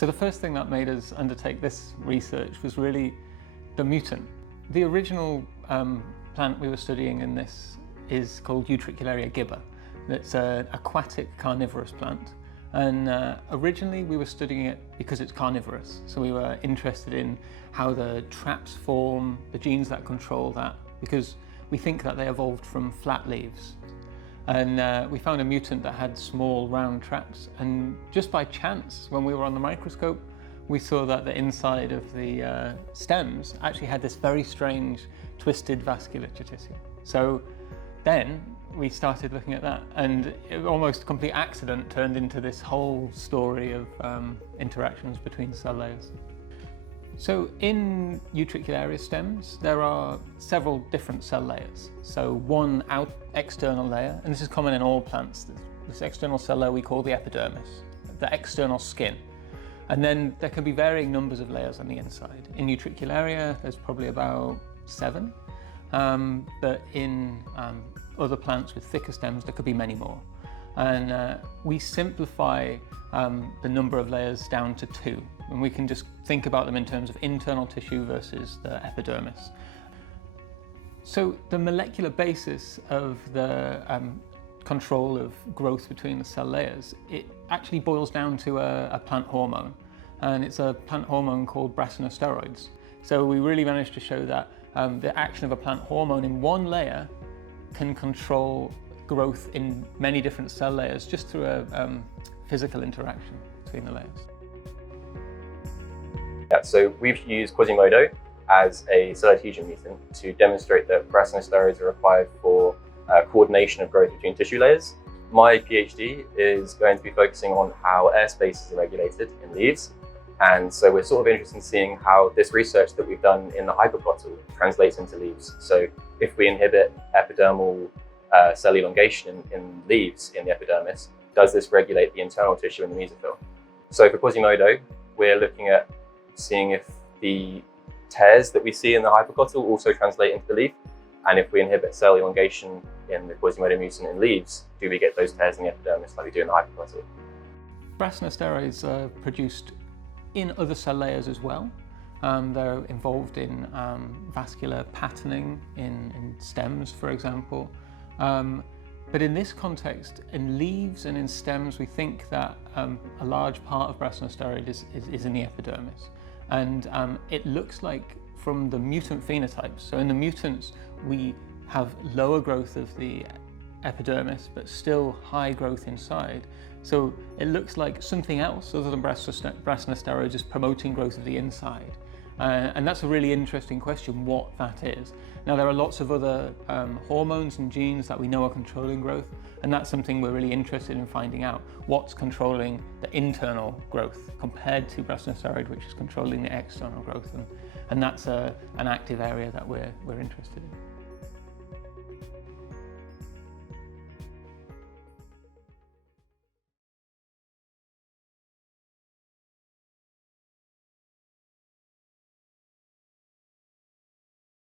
So the first thing that made us undertake this research was really the mutant. The original plant we were studying in this is called Utricularia gibba. It's an aquatic carnivorous plant. And originally we were studying it because it's carnivorous. So we were interested in how the traps form, the genes that control that, because we think that they evolved from flat leaves. And we found a mutant that had small round traps. And just by chance, when we were on the microscope, we saw that the inside of the stems actually had this very strange twisted vasculature tissue. So then we started looking at that, and almost complete accident turned into this whole story of interactions between cell layers. So in Utricularia stems, there are several different cell layers. So one external layer, and this is common in all plants, this external cell layer we call the epidermis, the external skin. And then there can be varying numbers of layers on the inside. In Utricularia, there's probably about 7, but in other plants with thicker stems, there could be many more. And we simplify the number of layers down to 2, and we can just think about them in terms of internal tissue versus the epidermis. So the molecular basis of the control of growth between the cell layers, it actually boils down to a plant hormone, and it's a plant hormone called brassinosteroids. So we really managed to show that the action of a plant hormone in one layer can control growth in many different cell layers just through a physical interaction between the layers. Yeah, so we've used Quasimodo as a cell adhesion mutant to demonstrate that brassinosteroids are required for coordination of growth between tissue layers. My PhD is going to be focusing on how airspaces are regulated in leaves. And so we're sort of interested in seeing how this research that we've done in the hyperglottal translates into leaves. So if we inhibit epidermal cell elongation in leaves in the epidermis, does this regulate the internal tissue in the mesophyll? So for Quasimodo, we're looking at seeing if the tears that we see in the hyperglottal also translate into the leaf. And if we inhibit cell elongation in the Quasimodo mutant in leaves, do we get those tears in the epidermis like we do in the hyperglottal? Brassinosteroids are produced in other cell layers as well. They're involved in vascular patterning in stems, for example. But in this context, in leaves and in stems, we think that a large part of brassinosteroid is in the epidermis. And it looks like from the mutant phenotypes, so in the mutants, we have lower growth of the epidermis, but still high growth inside. So it looks like something else other than brassinosteroids is promoting growth of the inside. And that's a really interesting question, what that is. Now, there are lots of other hormones and genes that we know are controlling growth, and that's something we're really interested in finding out. What's controlling the internal growth compared to brassinosteroid, which is controlling the external growth, and that's an active area that we're interested in.